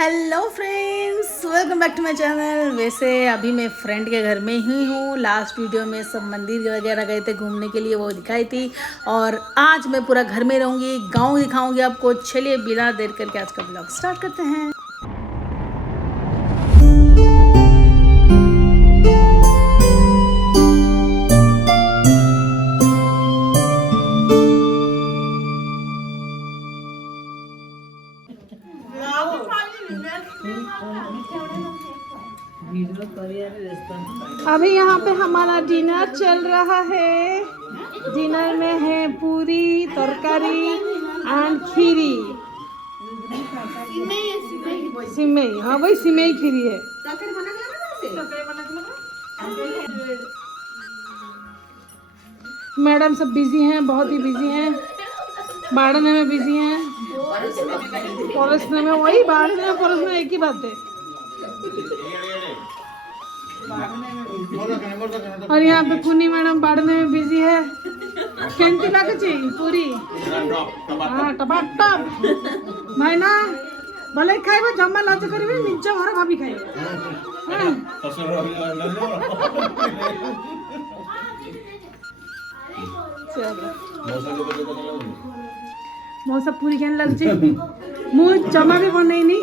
Hello friends, welcome back to my channel. वैसे अभी मैं फ्रेंड के घर में ही हूँ। लास्ट वीडियो में सब मंदिर वगैरह गए थे घूमने के लिए, वो दिखाई थी। और आज मैं पूरा घर में रहूँगी, गांव दिखाऊंगी आपको। चलिए बिना देर करके आज का ब्लॉग स्टार्ट करते हैं। अभी यहाँ पे हमारा डिनर चल रहा है। डिनर में है पूरी, तरकारी एंड खीरी। सिमई, हाँ वही सिमई खीरी है। मैडम सब बिजी हैं, बहुत ही बिजी हैं। बाढ़ने में बिजी हैं, परोसने में। वही बाढ़ने में परोसने एक ही बात है। और यहाँ पे पुनी मैडम बाढ़ने में बिजी है। केंती लागे पूरी, हाँ टपाट टप भाईना भले खाइबा जम्मा लाज करिबे, निज घर भाभी खाइबे। मौसा पूरी केन लग जे मु जमा भी बनैनी।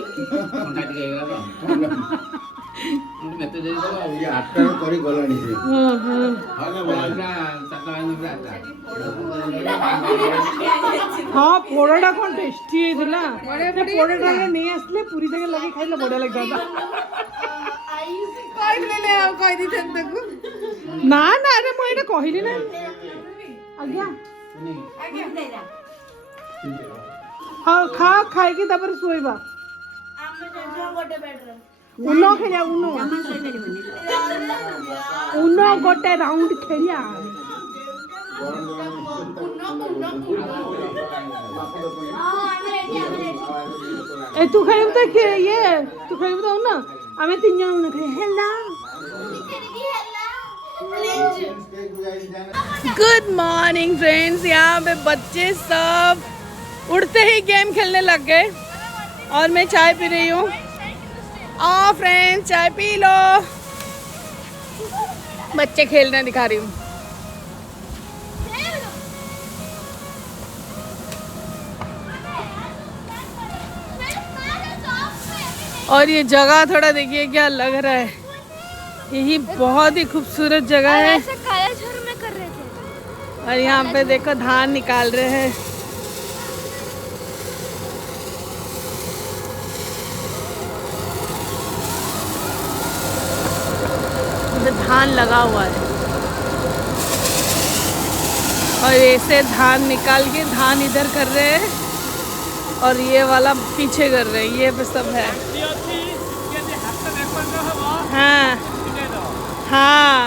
हाँ पोड़ाटा कौन टेस्टी है पोड़ाटा नहीं आसले पूरी जगह लगे खाइले बढ़िया लगता ना ना। अरे मुझे कहली ना आज्ञा हाँ खा खाई के तापर सोइबा। उनो खेलिया उनो गोटे राउंड खेलिया। ए तू खाइब तो के ये तू खाइब तो ना हमें तीन जन ने खाई। Hello good morning friends. यहाँ पे बच्चे सब उड़ते ही गेम खेलने लग गए और मैं चाय पी रही हूँ। आओ फ्रेंड्स चाय पी लो। बच्चे खेलना दिखा रही हूँ। और ये जगह थोड़ा देखिए क्या लग रहा है। यही बहुत ही खूबसूरत जगह है। ऐसे काला झर में कर रहे थे। और यहाँ पे देखो धान निकाल रहे हैं। धान लगा हुआ है और ऐसे धान निकाल के धान इधर कर रहे हैं और ये वाला पीछे कर रहे हैं। ये पे सब है। हाँ हाँ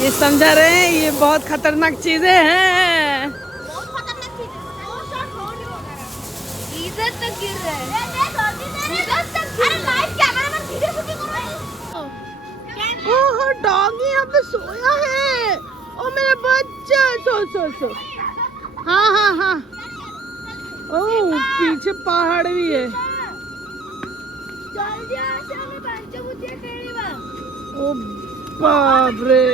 ये समझा रहे हैं, ये बहुत खतरनाक चीजें हैं। बहुत खतरनाक चीज है। इधर तक गिर रहे हैं। इधर तक अरे लाइव कैमरा में वीडियो शूटिंग कर रहे हैं। ओह डॉगी यहाँ पे सोया है। ओ मेरा बच्चा सो हाँ हाँ हाँ। ओह पीछे पहाड़ भी है। जल्दी आ चलो पंचभूतिया खेलवा। ओ बाप रे।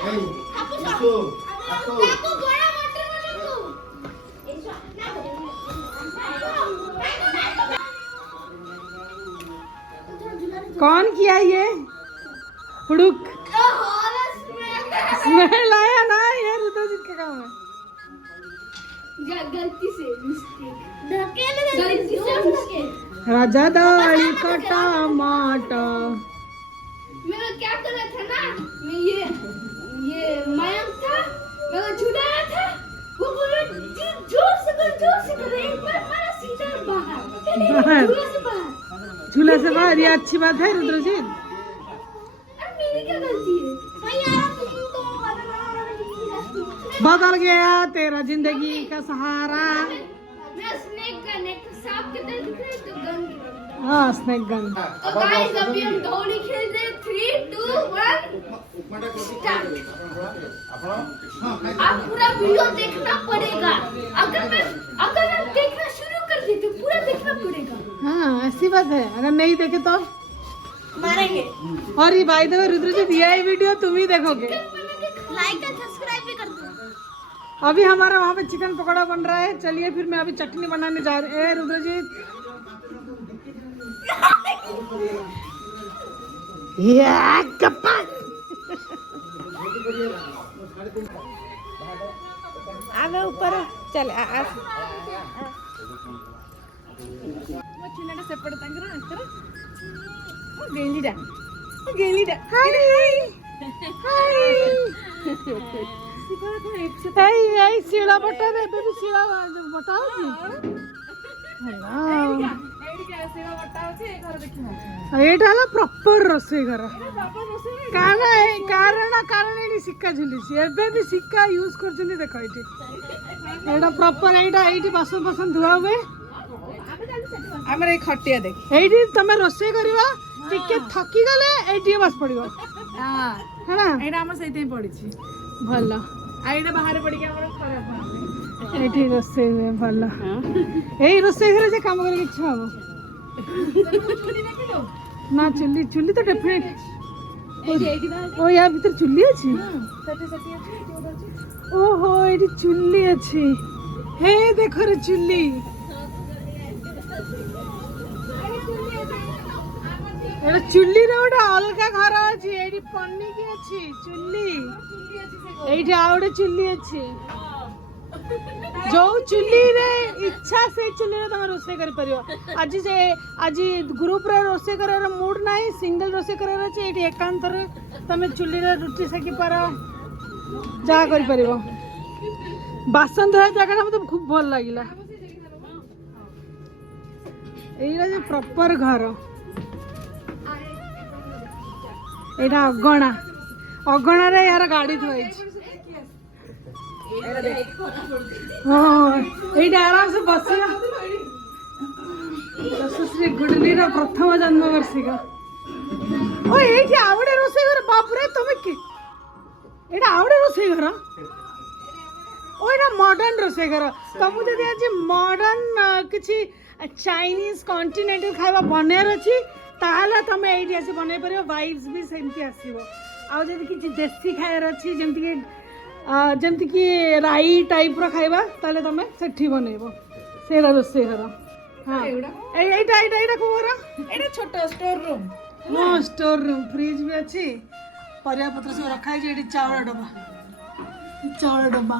ତାକୁ ଗୋଳା ମଟର ମଟରକୁ कौन किया ये हुड़ुक स्मेल आया ना, ये रुद्रजीत का काम है। गलती से गलती से राजा दाली का टमाटर। मैं क्या कर रहा था ना, मैं ये मयंक था, मैं वो छुड़ा रहा था, वो बोल रहा जोर से कर एक बार मारा सीधा बाहर झूले से बाहर। झूला से बाहर, ये अच्छी बात है रुद्रजीत। अरे मेरी क्या गलती है भाई यार, तुम तो बदल गया तेरा जिंदगी का सहारा। मैं स्नेक गन एक सांप के तरह दिख रहा है तो गन। हाँ स्नेक गन। तो गाइस अभी हम धोनी खेल रहे हैं 3 2 1 स्टार्ट। आप पूरा वीडियो देखना पड़ेगा। अगर हम देखना शुरू कर दें तो पूरा देखना पड़ेगा। हाँ ऐसी बात है, अगर नहीं देखे तो मारेंगे। और ये बाय द वे रुद्रजीत, ये वीडियो तुम ही देखोगे। लाइक और सब्सक्राइब भी कर दो। अभी हमारा वहाँ पे चिकन पकौड़ा बन रहा है। चलिए फिर मैं अभी चटनी बनाने जा रही है। रुद्रजीत आगे ऊपर चल चिन्हटा सेपटे गेलीटा गेलीटा हाय हाय शिला बटा दे बेबी, शिला बटा होची एटा हला प्रॉपर रोसे घर कारण एटी सिक्का झुलिछि। एबे भी सिक्का यूज करछनी, देखो एटी एटा प्रॉपर एटी बासन बासन धुआ हुए। हमर ए खटिया देख एटी तमे रोसे करबा, टिके थकी गले एटी बस पड़िबो। हां है ना, एटा हमर सहित पड़ी छी भलो। आ एटा बाहर पड़ी के हमर खराब भाई एटी रोसे हुए भलो। एई रोसे घरे जे काम करे इच्छा हो ना। चुल्ली चुल्ली तो डेफिनेट ओ या भीतर चुल्ली अछि। ओहो एटी चुल्ली अछि। हे देखो रे चुल्ली, एटा चुल्ली रे ओटा अलगा घर अछि। एटी पन्नी की अछि चुल्ली, एटी आउडे चुल्ली अछि। जो चुल्ली रे इच्छा से चुल्ली रे तुम रोसे कर परियो। आज जे आज ग्रुप रे रोसे करार मूड नाही, सिंगल रोसे करार अछि। एटी एकांत रे तुम चुल्ली रे रोटी सेकी पारो, जा कर परियो। बासन धोया जगह मते खूब भल लागिला। एइरा जे प्रॉपर घर, एटा अगणा अगणा रे यार गाड़ी थोई छी। हाँ ये आराम से बसिया। श्री गुडली प्रथम जन्म वार्षिका। ओ ये आवड़े रोसे घर। बाप रे तुम के एटा आवड़े रोसे घर। ओ एटा मॉडर्न रोसे घर। तुमको जदि आज मॉडर्न किछि चाइनीज कॉन्टिनेंटल खाଇବା बनेर अछि ताहला तुम एठी आसी बनै परियो। वाइब्स भी सेमती आसीबो। आ जदि किछि देसी खायर अछि जेमती कि राई टाइप रो खाइबा ताले तुम सेठी बनैबो सेरा रोसे घर। हां एटा कोरा एटा छोटा स्टोर रूम। हां स्टोर रूम, फ्रिज भी अछि, परिया पत्र सब रखा है। एटी चावल डब्बा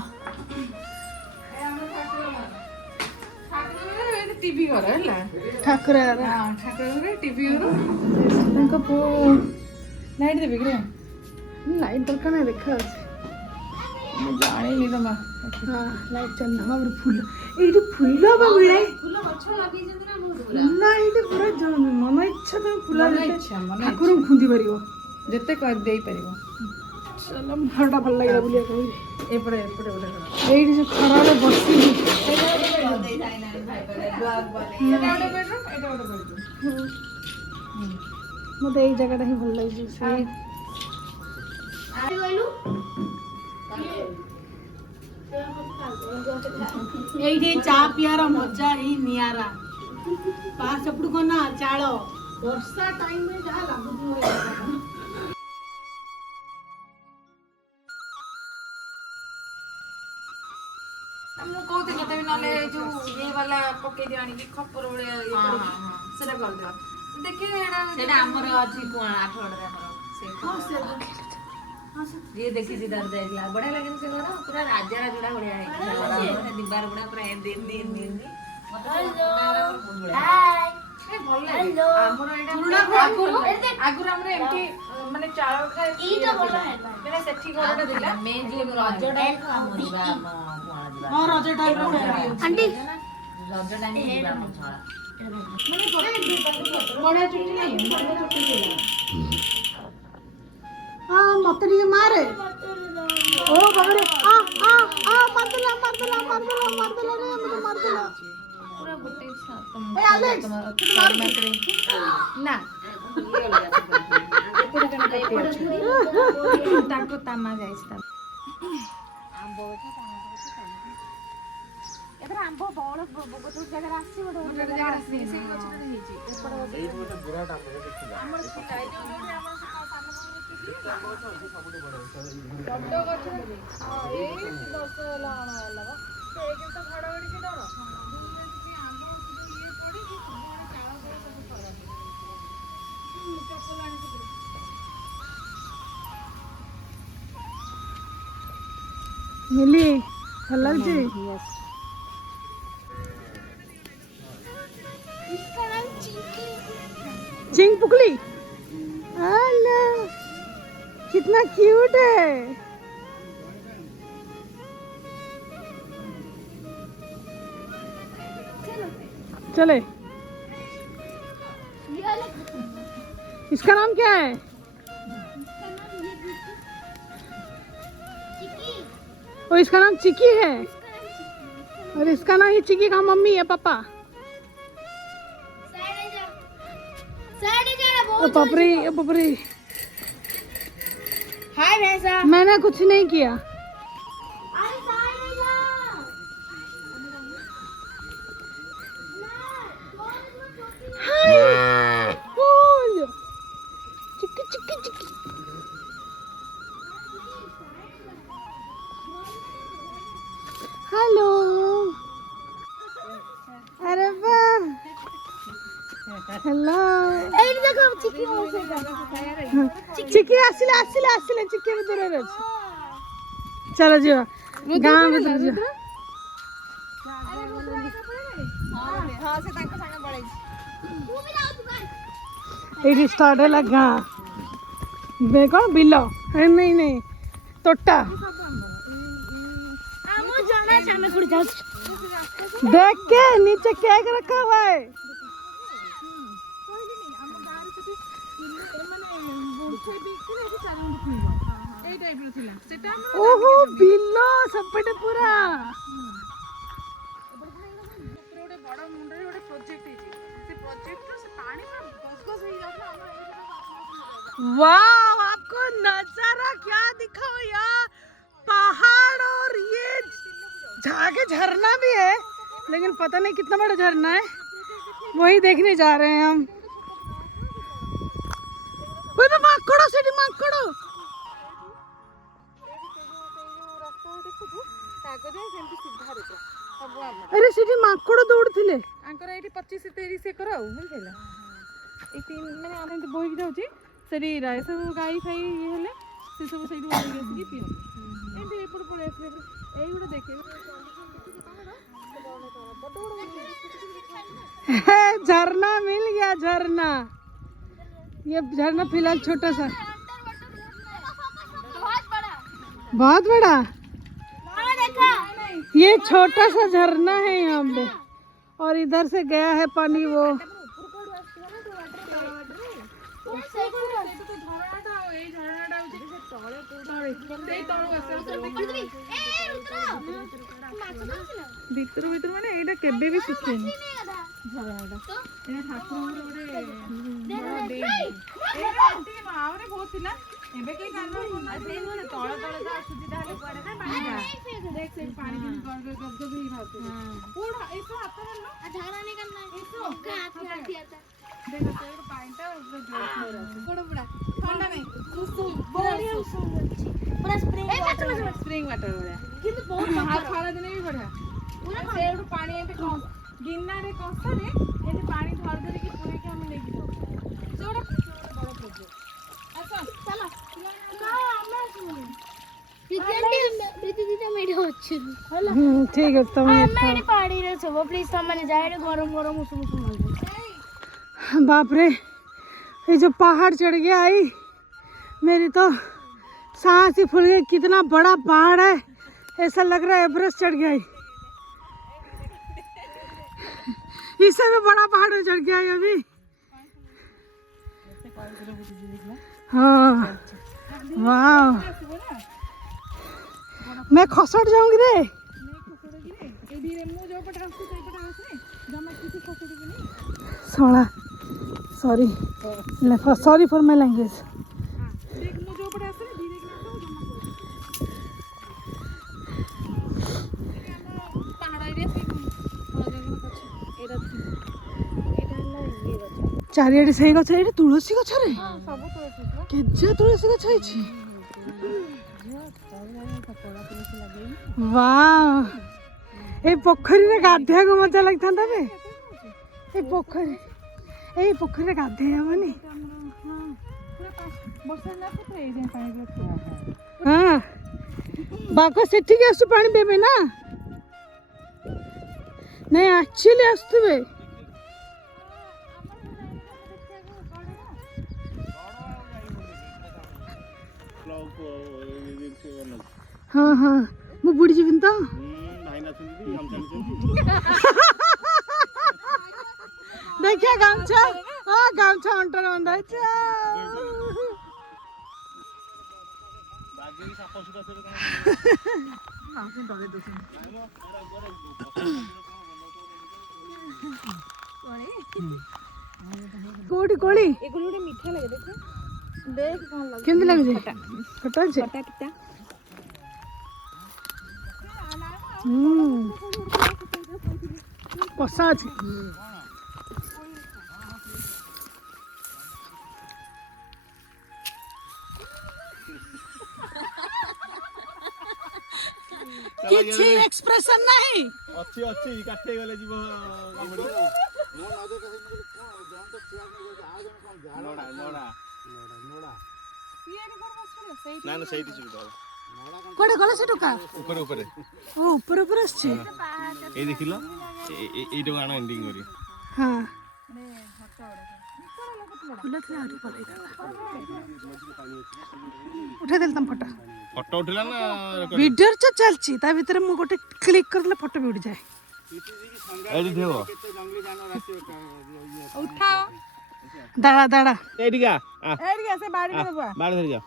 टीवी घर है ठाकुर टीवी घर पो लाइट देबे कि लाइट दरकार नहीं देखा जाने नहीं तमा। हां लाइट चल ना फूल एटी फूल बा मिले फूल अच्छा लागी जंदी ना ना एटी पूरा मन इच्छा तुम फूल ठाकुर खुंदी परियो जते कर देई परियो। चलो घरटा भल लागिला बुलिया कहि एपड़े एटी जो खरा रे बसी मते एई जगहटा ही भल लागी से ये चा पियार मजा ही नियारा। पास एपड़ू को ना चाल वर्षा टाइम में जहाँ लगुच नले जो ये वाला पके दिया आनी खपर बड़े ये करके सेटा कर दियो देखे एडा सेटा हमर अछि कोन आठवड रे हमर से ये देखि जी दर जाइला बडा लागन से घर पूरा राजा राजुडा बढिया है दिबार बडा पूरा दिन हाय भल लागे हमर एडा आगुर हमर एमटी माने चाळ खाए ई तो बोल है माने सेठी घरटा दिला मे जे रज टाइम हम दिबा हम कोन दिबा हां रज टाइम आंटी रज टाइम दिबा हम छळा बड़ा चुट्टी नहीं बड़ा चुट्टी दिला हां मत नहीं मारे ओ बाबरे आ मरदला रे मरदला पूरा गुटे ए अलेक्स मार मत ना ताको तामा जाइस्ता एबरा आंबो बळ बगत जगह आसी बडो जगह आसी से गछटा हेची ଏଇ ଗୋଟେ ବୁଢାଟା ଆମର ଦେଖିଲା हमर सिकाई जो हमर ସବୁଠୁ ବଡ बड्ड गछ हां ए 10 लाण वाला बा तो एक तो घड़घड़ी के डर आंबो ये पड़ी कि चाळ गए सब खराब चप्पल आनी मिली अलग जी इसका नाम चिंकी चिंग पुकली हेलो कितना क्यूट है चले ये वाला इसका नाम क्या है इसका नाम ये चिकी और इसका नाम चिकी है इसका नाम चिकी और इसका नाम ये चिकी का मम्मी है पापा साइड जा ओ बहुत पपरी हाय भैंसा मैंने कुछ नहीं किया अरे साइड जा हाय बोल चिकी चिकी चिकी हेलो अरे वाह हेलो এই দেখো চিকি বসে चिकी आसिले चिकी भी दूर रह चलो जी गांव भीतर जी हां से ताको संग पड़ै तू भी जाओ तू कर ये स्टार्ट है लगा देखो बिलो नहीं तोटा আমো জানা সামনে করে যাও देख के नीचे केक रखा हुआ है ओहो बिलो सबपटे पूरा बड़ मुंडे गोटे प्रोजेक्ट हे से प्रोजेक्ट से पानी में गसगस हो जाता वाह आपको नजारा क्या दिखा भैया पहाड़ और ये झाके झरना भी है लेकिन पता नहीं कितना बड़ा झरना है वही देखने जा रहे हैं हम माकड़ो सेठी माकड़ो अरे सेठी माकड़ो दौड़थिले आंकर एठी 25 से 30 एकर आ बुझिला ए तीन माने आमे तो बोई जाउची सेरी राय सब गाई खाई ये हेले से सब सेठी बोई गेसी पियो एठी एपड़ पळे आसे एई गुडे देखे झरना मिल गया झरना ये झरना फिलहाल छोटा सा बहुत बड़ा हां देखा ये छोटा सा झरना है यहाँ पे और इधर से गया है पानी वो ଭିତରୁ ମାନେ ଏଇଟା କେବେ ବି ଶୁଖେନି ଝରଣାଟା ଏଇଟା ଠାକୁରଙ୍କର ଗୋଟେ ଆହୁରି ବହୁତ ଥିଲା ଏବେ କେହି କାମ କରୁନାହାନ୍ତି ତଳ ତଳ ତ ଆସୁଛି ତାହେଲେ କୁଆଡେ ନା ପାଣି ଦେଖ ସେଠି ପାଣି କେମିତି ଗଦଗଦ ହେଇ ବାହାରୁଛି କୋଉଟା ଏଇସବୁ ହାତ ମାରିଲ झाड़ा निकलना है का हाथ में किया था ଦେଖ ସେଇଠୁ ପାଣିଟା ଜୋର କୋଡ଼ ପୁରା ଥଣ୍ଡା ନାହିଁ ବଢିଆ पूरा स्प्रे ସ୍ପ୍ରିଙ୍ଗ ୱାଟର ଭଳିଆ କିନ୍ତୁ ବହୁତ ହାତ ଖରା ଦିନେ ବି ବଢିଆ ସେଇଠୁ ପାଣି ଏମିତି ଗିନାରେ କଂସାରେ ଏମିତି ପାଣି ଧରି ଧରିକି ପୁରେଇକି ଆମେ ନେଇକି ଯାଉ। ସେ ଗୋଟେ ବଡ ପ୍ରୋଜେକ୍ଟ। ଆସ ଚାଲ। ନା ଆମେ ଆସିବୁନି। ଦିଦି ଆମେ ଏଠି ଅଛୁ ହେଲା। ठीक है तुम ଆମେ ଏଠି ପାଣିରେ ସବୁ ପ୍ଲିଜ ତମମାନେ ଯାଏ ଏଠି ଗରମ ଗରମ ଉଷୁମ ଉଷୁମ ଲାଗୁଛି। बाप रे ये जो पहाड़ चढ़ गया आई मेरी तो सांस ही फूल गई। कितना बड़ा पहाड़ है, ऐसा लग रहा है एवरेस्ट चढ़ गया है। इससे भी बड़ा पहाड़ चढ़ गया है अभी। हाँ वाह मैं खसट जाऊंगी रे। सोना sorry sorry for my language. ଚାରିଆଡେ ସେଇ ଗଛ, ଏଇଟା ତୁଳସୀ ଗଛରେ କେଜେ ତୁଳସୀ ଗଛ ହେଇଛି। वाह ए पोखरी रे गाधेया मजा लगता बे। ए पोखरी रे गाधे हमानी। हाँ बाग सेठी के आसु पानी बेबे ना नहीं एक्चुअली आसुबे। हाँ हाँ मु बुढ़ी जीवन तो देखिए गामछा। हाँ गामछा अंटर बंधा है। कोड़ी कोड़ी एगुलो ଗୋଟେ ମିଠା ଲାଗେ ଦେଖ देख कौन लगे केंदी लगे जे खट्टा जे खट्टा पिता कसा अछि। किछि एक्सप्रेशन नहीं अच्छी अच्छी काठे गले जीव कामड़ी नोड़ा नोड़ा नोड़ा ना ना सही दिसु तो कोडे गला से टोका ऊपर ऊपर ओ ऊपर ऊपर आछे। ए देखिलो एइटो गाना एंडिंग करी। हां फुला थे आरी पड़े उठा देल तम फोटो फोटो उठला ना वीडियो च चलची ता भीतर मु गोटे क्लिक करले फोटो भी उड़ जाए। एडी देबो उठाओ दाड़ा दाड़ा एडी का एडी से बाड़ी में दबा बाड़ धर जा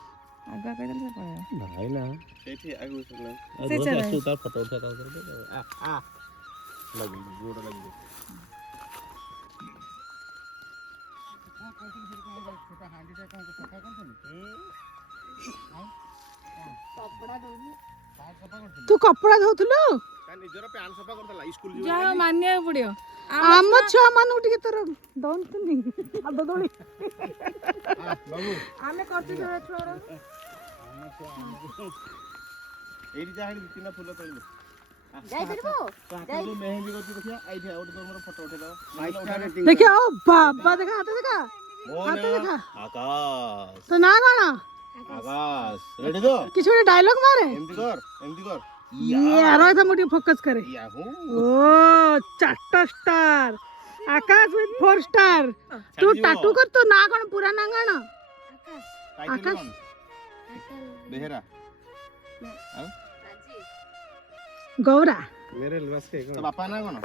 आगा कइदल से पड़े भाई ना एठी आगु सकला से चले असु तार फोटो उठा कर दे आ लगी गोड़ लगी तू कपड़ा धोथलो का निजर पैन सफा करतला स्कूल जीव जा मानिया पड़ियो आम छुआ मानु टिके तोर दौन तुनी आद दोली बाबू आमे करती छोरा छोरा एडी जा हेडी तीन फूल तळी जाई परबो जाई मेहंदी करती देखिया आइठे आउट तोर फोटो उठे दो देखिए ओ बाबा देखा हाथ देखा मोन देखा आकाश तो ना गाना आकाश रेडी दो किसी ने डायलॉग मारे एमती कर ये आरो था मोटी फोकस करे याहू ओ चारटा स्टार आकाश विथ 4 स्टार तू टाटू कर तो ना कौन पूरा ना गाना आकाश बेहरा गौरा मेरे बस के तो पापा ना कोन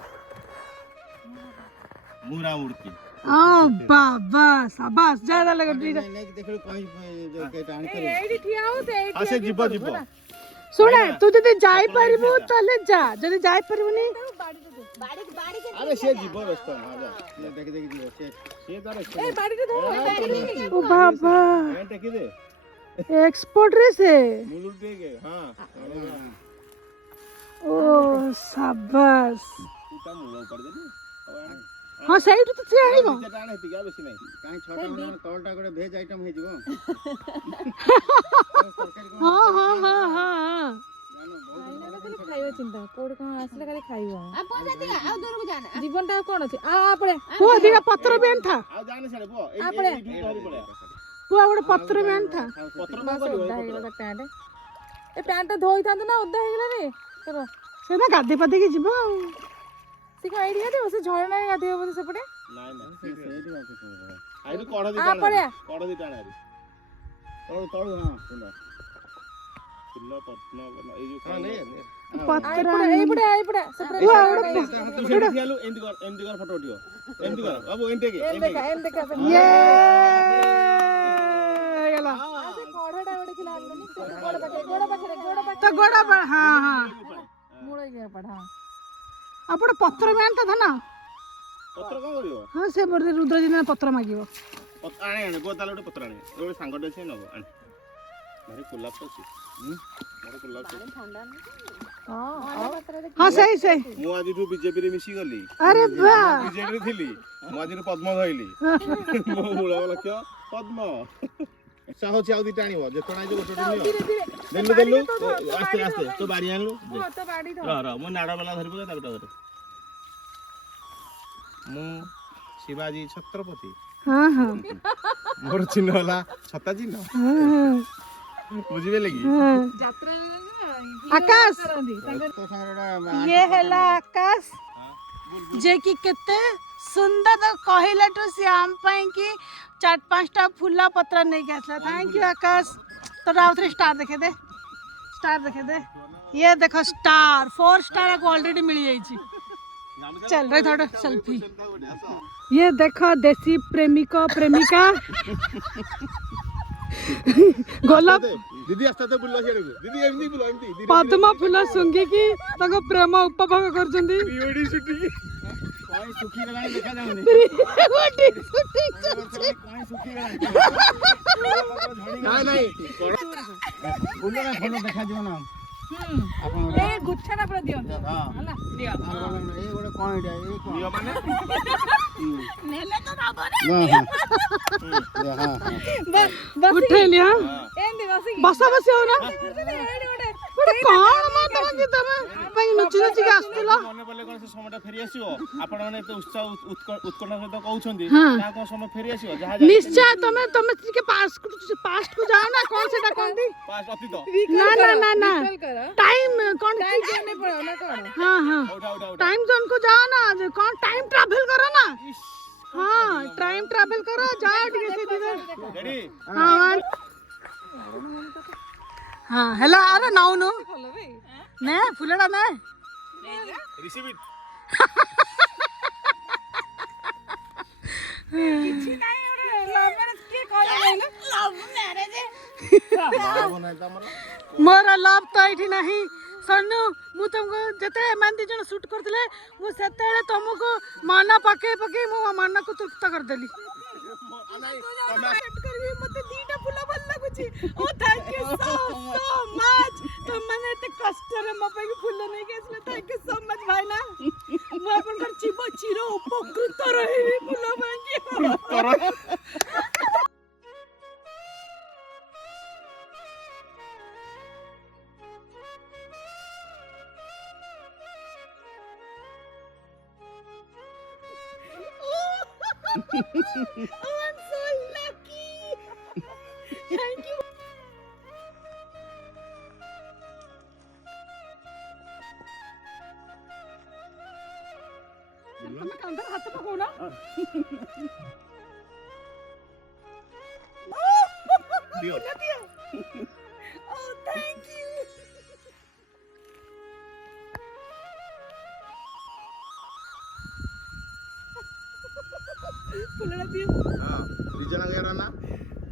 मुरा मुड़की ओ बाबा शाबाश ज्यादा लगे ठीक है नहीं देखो कहीं जो के टाणी करे एडी ठिया हो से एडी आसे जीव जीव सुने तू जदि जाई परिबो तले जा जदि जाई परिबोनी अरे से जीव व्यस्त हां जा ये देख देख जीव से तार ए बाड़ी रे धो ओ बाबा मैं टेकी दे एक्सपोर्ट रे से मुलुर देगे हां ओ शाबाश तू ता मुला कर दे हां सही तो से आइबो टाण हेती का बेसी नहीं काई छोटा तलटा करे भेज आइटम हे जीवो हां हां हां हां खाइबा चिंता कोड कहां आसले खाली खाइबा ଜୀବନଟା ଆଉ କଣ ଅଛି ଆପଳେ ପୁଅ ଦିଟା ପତ୍ର ବି ଆଣିଥା ଆଉ ଜାଣି ସାଡେ ପୁଅ ଏଇ ଆପଳେ ଏଇଠୁ ଧରି ପଳେଆ ପୁଅ ଗୋଟେ ପତ୍ର ବି ଆଣିଥା ପତ୍ର ମାସ କଣ ଓଦା କରିବ ହେଇଗଲା ପ୍ୟାଣ୍ଟ ଏ ପ୍ୟାଣ୍ଟଟା ଧୋଇଥାନ୍ତୁ ନା ଓଦା ହେଇଗଲା ରେ ସେ ନା ଗାଧେଇ ପାଧେଇକି ଯିବ ଆଉ ସେ କଣ ଏଇଠି ଗାଧେଇବ ସେ ଝରଣାରେ ଗାଧେଇବ ବୋଧେ ସେପଟେ ନାଇଁ ନାଇଁ ସେଇଠି ଅଛି ଆଇରୁ କଢ ଦି ପଳେଆ କଢ ଦି ଟାଣ ଆରି ତଳୁ ତଳୁ ହଁ ଫୁଲ ଫୁଲ ପଦ୍ମ ଏଇ ଯୋଉ କଣ ଏଇପଟେ ତୁ ସେଠି ଠିଆଲୁ ଏମିତି କର ଫଟୋ ଉଠିବ ଏମିତି କର ବାବୁ ଏମିତି କି ଏମ ଦେଖା ଇଏ ହେଇଗଲା ସେ କଢଟା ଗୋଟେ ଥିଲା ଆଣିଲନି ଗୋଡ ପାଖରେ ତ ଗୋଡ ହଁ ହଁ ମୂଳ ଇଏ ପଡ ହଁ ଆପଣ ପତ୍ର ବି ଆଣିଥା ଧନ ପତ୍ର କଣ କରିବ ହଁ ସେ ବୋଧେ ରୁଦ୍ରଜିନା ପତ୍ର ମାଗିବ ଆଣେ ଆଣେ ପୁଅ ତାହେଲେ ଗୋଟେ ପତ୍ର ଆଣେ ଗୋଟେ ସାଙ୍ଗଟେ ଅଛି ନବ ଆଣେ ଭାରି ଗୋଲାପ ତ ଅଛି ମୋର ଗୋଲାପ ହଁ ସେଇ ମୁଁ ଆଜିଠୁ ବିଜେପିରେ ମିଶି ଗଲି ଆରେ ବାଃ ବିଜେପିରେ ଥିଲି ମୁଁ ଆଜିଠୁ ପଦ୍ମ ଧଇଲି ମୋ ମୂଳ ଲକ୍ଷ୍ୟ ପଦ୍ମ ଇଚ୍ଛା ହଉଛି ଆଉ ଦିଟା ଆଣିବ ଯେତେବେଳେ ଆଇଛୁ ଗୋଟେ ନିଅ ଦେଲୁ ଆସ୍ତେ ଆସ୍ତେ ତୋ ବାଡି ଆଣିଲୁ ମୁଁ ନାଡ଼ ବାଲା ଧରି ପକେଇ ତାକୁ ଧରେ ମୁଁ ଶିବାଜୀ ଛତ୍ରପତି ମୋର ଚିହ୍ନ ହେଲା ଛତା ଚିହ୍ନ ବୁଝିପାରିଲେ କି ଆକାଶ ये हैला आकाश जे कि केते सुंदर कहलाठू श्याम पाई कि 4-5टा फूला पत्र नहीं के आसला थैंक यू आकाश तो राउथरे स्टार देखे दे ये देखो स्टार 4 स्टार को ऑलरेडी मिल जाई छी चल रे थोड़ा सेल्फी ये देखो देसी प्रेमिका गोलाप दीदी आस्ते बुला छेड़े दीदी एमनी बुला एमनी पद्म फूल सुंगी की ताको प्रेम उपभोग करजंदी प्रीवेडिंग शूटिंग कोई सुखी गलानी देखा जाउनी प्रीवेडिंग शूटिंग कोई सुखी गलानी नहीं फूल देखा दियो ना ए गुच्छा ना पर दियो हां हला दियो ए गोटे कोन एटा ए कोन दियो माने नेले तो ना बने हां बस उठे लिया एंदी बस हो ना ଗୋଟେ କଣ ମା ତମ କି ତମେ ପାଇଁ नुची नुची के आस्तुला मने पले कोन से समयटा फेरी आसीओ आपण माने एते उत्साह उत्कण्ठा सहित कहउछंदी ता को समय फेरी आसीओ जहा निश्चय तमे के पास्ट को जाओ ना कौन सेटा कोंदी पास्ट अतीत ना टाइम कौन टाइम नहीं पड़ो ना कौन हां टाइम जोन को जाओ ना कौन टाइम ट्रैवल करो ना हां टाइम ट्रैवल करो जाओ ठीक से रेडी हां हाँ हेलो अरे नाउ नो ने फुलड़ा ने रिसीव इट किछि नाही ओरे लव मैरिज के कहले लव मैरिज मोर लव तो एठी नहीं सन्नु मु तुमको जते मान दी जण शूट करथले मु सेतेले तुमको माना पके मु माना को तृप्त कर देली मते दीटा फुला भल लागुची ओ थैंक यू सो मच तुम मने ते कष्ट रे म पे फुल नहीं केसले थैंक यू सो मच भाई ना मु अपन कर चिरो उपकृत रही फुल मांगी Oh, I'm so lucky. Thank you. तुम्हें कंधर हाथ पकड़ो ना दियो Oh, thank you. फुलड़ा दियो हां रिजन गरा ना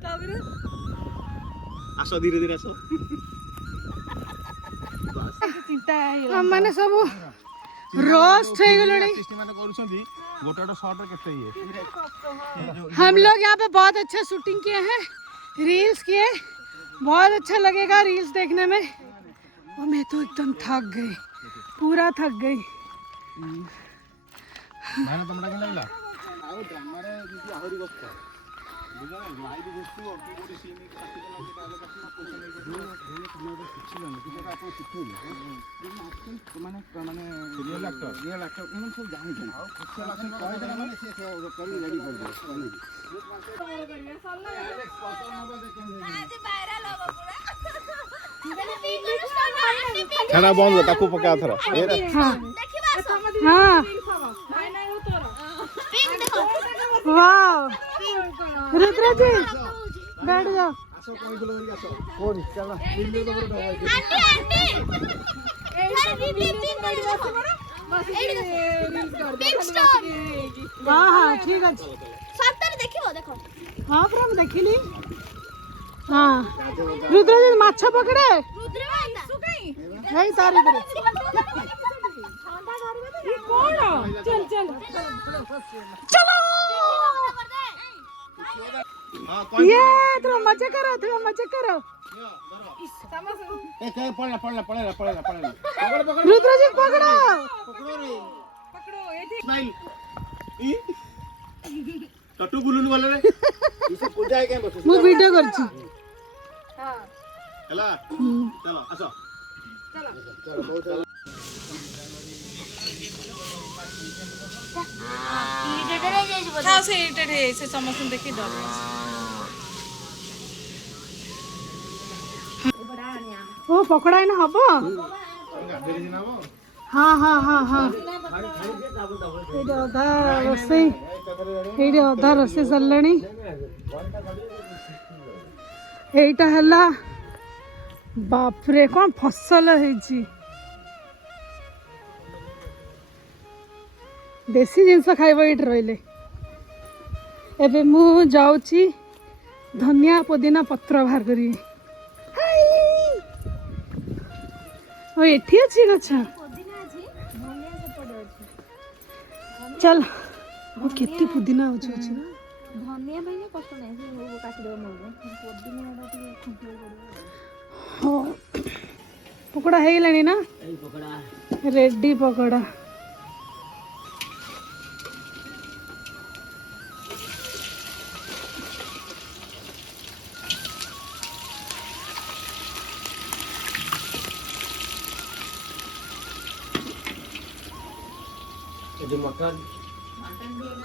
ताबरे आसो धीरे धीरे आसो चिंता हम माने सब रोस्ट हो गलणी आर्टिस्ट माने करूछंती गोटा शॉट रे केते ये हम लोग यहाँ पे बहुत अच्छा शूटिंग किए हैं रील्स किए बहुत अच्छा लगेगा रील्स देखने में और मैं तो एकदम थक गई पूरा थक गई माने तमडा के लागला आउ ड्रामा रे जी आहुरी कष्ट बुझना लाइव गुस्तु और की बॉडी सीन काटी के लागे आगे काटना पैसा नहीं ଛାଣା ବନ୍ଦ ତାକୁ ପକା ଥର हाँ वाह रुद्र जी बैठ जाओ हाँ हाँ ठीक अच्छे हाँ पूरा देखिली हाँ रुद्र जी माछ पकड़े नहीं तारी कौन चल चल चलो ये थोड़ा मजे करो रुद्र जी पकड़ो टटू बुलुन वाले रे मु वीडियो करछि ହେଲା चलो आसो हाँ से इरिटेट है से समस्त देखि डर ओ पकड़ा है ना हबो हाँ हाँ हाँ हाँ ये अधा रोसे सरलाणी एटा हला बापरे कौन फसल है देसी जिनस खाइब ये रहिले एबे मु जाउची धनिया पुदीना पत्र बाहर करी ओ एठी अछि गछा चल ओ केते पुदीना अछि अछि ना धनिया भाई कष्ट नहीं वो काट दो मोर पुदीना वाला टिके हो पकोड़ा है लानी ना रेडी पकोड़ा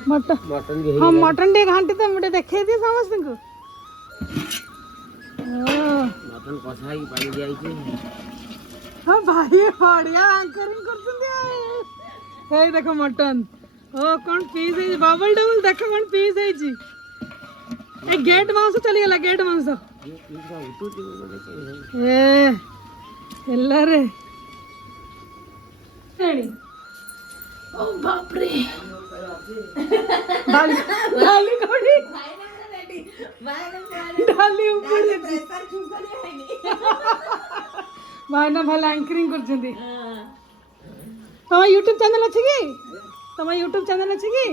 मटन हाँ मटन टे घाटी तो मुझे देखे दिए समस्त को मटन कषाई पानी दिया हाँ भाई बढ़िया एंकरिंग करछन ए देखो मटन ओ कौन पीस है बबल डबल देखो कौन पीस है जी ए गेट मांस चली गला गेट मांस ए ಎಲ್ಲ रे ಹೇಳಿ ओ बाप रे डाली कोड़ी डाली ऊपर भाईना भल एंकरिंग करछंदी तम यूट्यूब चैनल अछि की तम यूट्यूब चैनल अछि की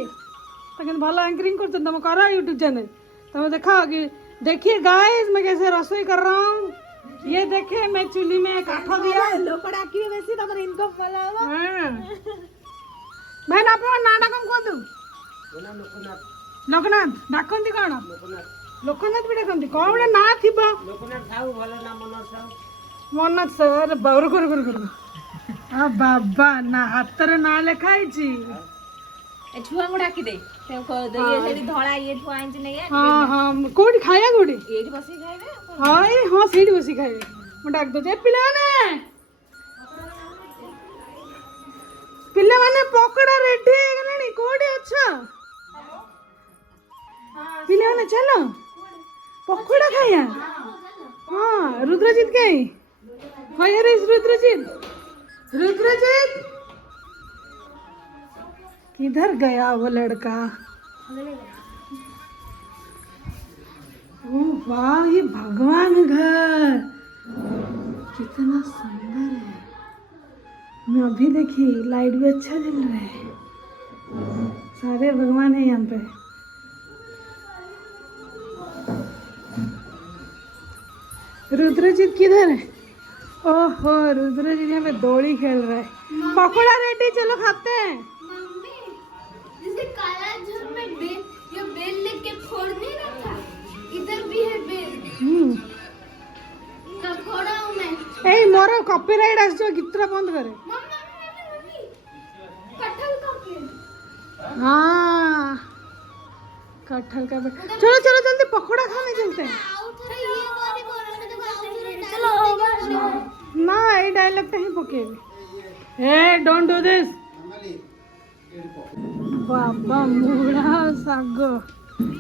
तकन भल एंकरिंग करछन तम करा यूट्यूब चैनल तम दिखाओ कि देखिए गाइस मैं कैसे रसोई कर रहा हूँ ये देखिए मैं चूल्ही में काठा दिया लोकड़ा की वैसे तमर इनकम भला हो हां भाई ना अपन नाटा कम को दू लोकनाथ डाकंती कोन लोकनाथ भी डाकंती कोन बडा ना थिबा लोकनाथ थाउ भलो ना मनोज सर बाउर कर आ बाबा ना हातर ना लेखाई छी ए छुआ को डाकी दे से को दे ये सेडी धळा ये छुआ आइन नै या हां हां कोडी खाया कोडी एठी बसी खाइबे हाय हां सेडी बसी खाइबे म डाक दो जे पिला माने पकोड़ा रेडी है गलानी कोडी अच्छा पिला माने चलो पकोड़ा खाया हां रुद्रजीत गई हाय रे रुद्रजीत किधर गया वो लड़का ओ वाह ये भगवान घर कितना सुंदर है मैं अभी देखी लाइट भी अच्छा जल रहा है सारे भगवान है यहाँ पे रुद्रजीत किधर है ओहो रुद्रजीत यहाँ पे दोड़ी खेल रहा है पकोड़ा रेडी चलो खाते हैं जैसे काला झर में बेल ये बेल लेके फोड़ नहीं रखा इधर भी है बेल कब फोड़ा हूँ मैं ए कॉपीराइट आस गीतरा बंद करे। मम्मी कटहल का पेड़। हाँ कटहल का चलो चलो जल्दी पकौड़ा खाने चलते हैं। चलो ना ये डायलॉग कहीं पकेगी। हे डोंट डू दिस। बाबा मुड़ा सागो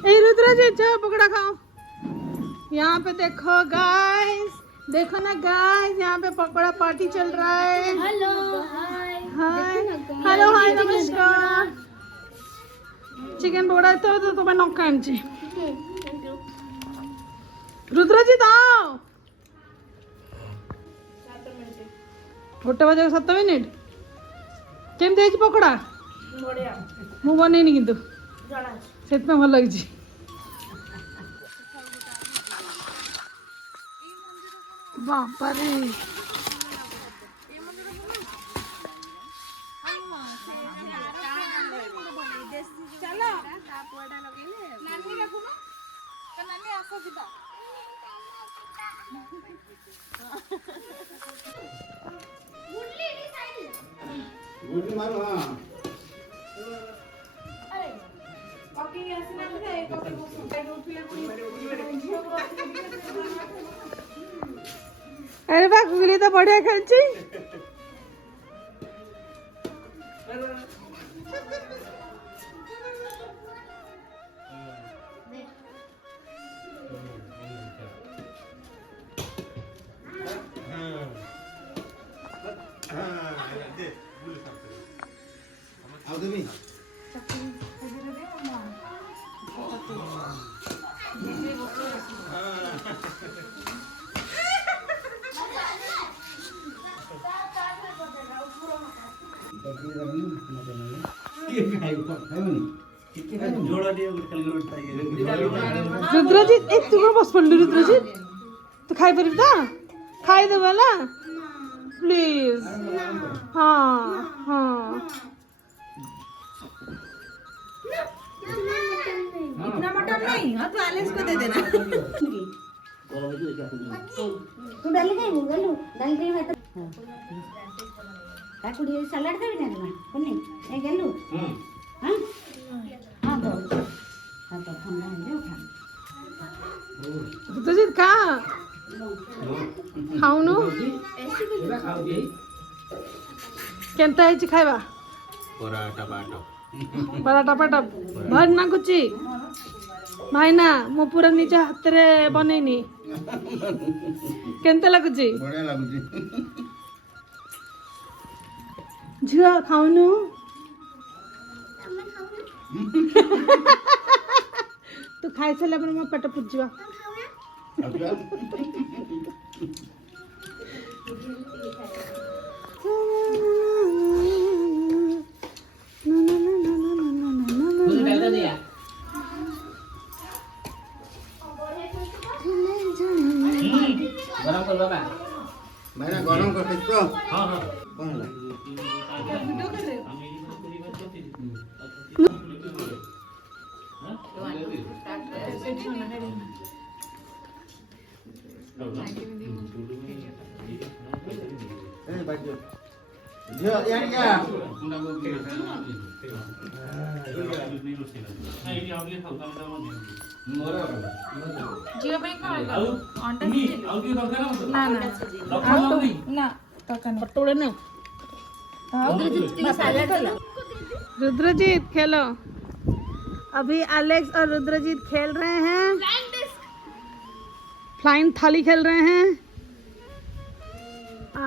ए रुद्रजीत जाओ पकौड़ा खाओ। यहाँ पे देखो गाइस, देखो ना गाइस, यहाँ पे पकौड़ा पार्टी चल रहा है। Hello hi hi hello hi नमस्कार। चिकन पकौड़ा तो तुम्हें नौका आमची। रुद्रजीत आओ। 1:07 मिनिट केमती है पकौड़ा? ମୁଁ ବନେଇନି କିନ୍ତୁ ସେଥିପାଇଁ ଭଲ ଲାଗିଛି। ବାବାରେ गुड मारो हां अरे बा गुगली तो बढ़िया खेलची। आओ देवी रुद्रजीत एक तू बस पड़लु। रुद्रजीत तू खाई पारिब ना? खाई देबा ना प्लीज। हाँ हाँ इतना मटन नहीं। हाँ तो एलेक्स को दे देना। तू डाली खाइबू गलु डाली खाइ भात काकुड़ी सलाड खाबी ना रे कोनी ए गलु हां हां तो ठंडा है जो खा। रुद्रजीत खा खाउनु केनता है खाइबा? पराठा पाटा भर ना कुछ भाई ना मो पूरा निज हाथ रे बनैनी केनता लागुची? बढ़िया लागुची झिया खाउनु तू खाई सारे पर मो पेट पुजवा। गरम कर बाबा मैंने गरम कर तो हां हां कौन है ए बाजू जो यार क्या ଝିଅ ପାଇଁ କଣ ଅଣ୍ଡା ନା ନା ନା ତରକାରୀ पटोड़े ना रुद्रजीत खेलो। अभी एलेक्स और रुद्रजीत खेल रहे हैं, फ्लाइंग थाली खेल रहे हैं।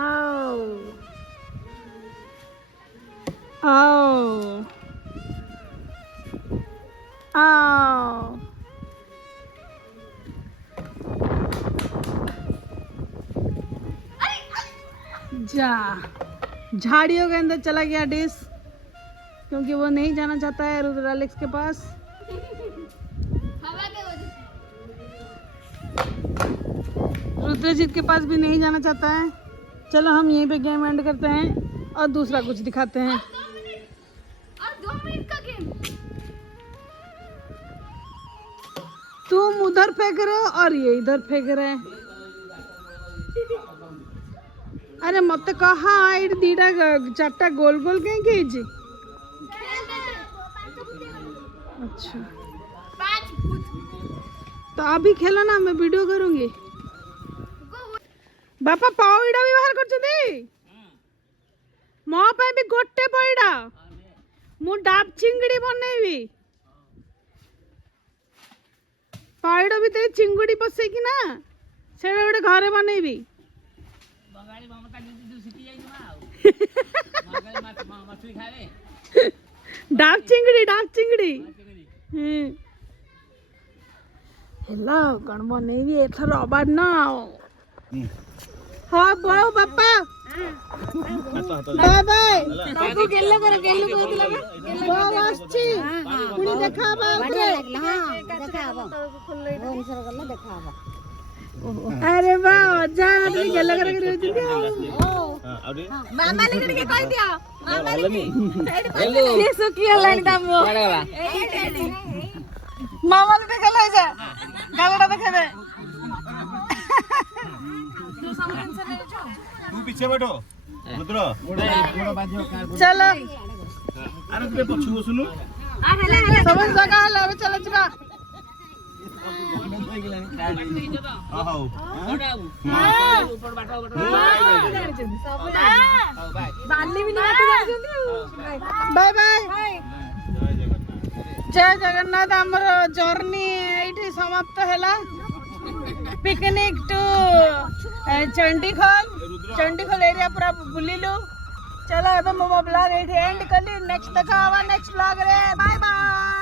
आओ आओ आओ जा झाड़ियों के अंदर चला गया डिश क्योंकि वो नहीं जाना चाहता है रुद्र एलेक्स के पास। हवा के वजह रुद्रजीत के पास भी नहीं जाना चाहता है। चलो हम यहीं पे गेम एंड करते हैं और दूसरा कुछ दिखाते हैं। और 2 मिनट का गेम। तुम उधर फेंक रहे हो और ये इधर फेंक रहे हैं। अरे मत कहा एट दीटा चारटा गोल गोल कहीं के जी। अच्छा तो अभी खेलो ना, मैं वीडियो करूंगी। बापा पईड़ा भी बाहर कर मो पे भी गोटे पईड़ा मु डाब चिंगड़ी बनैबी पईड़ भितर चिंगुड़ी पसैकी ना से गोटे घरे बनैबी। डाब चिंगड़ी हेलो कौन बनैबी एथर अबार ना हाँ बहु बापा बाय बाय बाबू गेल्लो कहतिला बहु आछी पुणी देखा बा अरे वाह जा आदमी गेल्लो कर मामा लेकर के कह दिया मामा ये सुखी लाइन दाम मामा ले गला जा गालड़ा देखा दे तू पीछे बैठो रुद्र चलो अरे तू पछू सुनु समझ जगह ले अब चलो चला हां बाली भी नहीं बाय बाय जय जगन्नाथ आमर जर्नी एठी समाप्त हैला पिकनिक टू चंडीखोल एरिया पूरा बुलिलु। चलो अब मो ब्लॉग एठी एंड कली नेक्स्ट देखा नेक्स्ट ब्लॉग रे बाय बाय।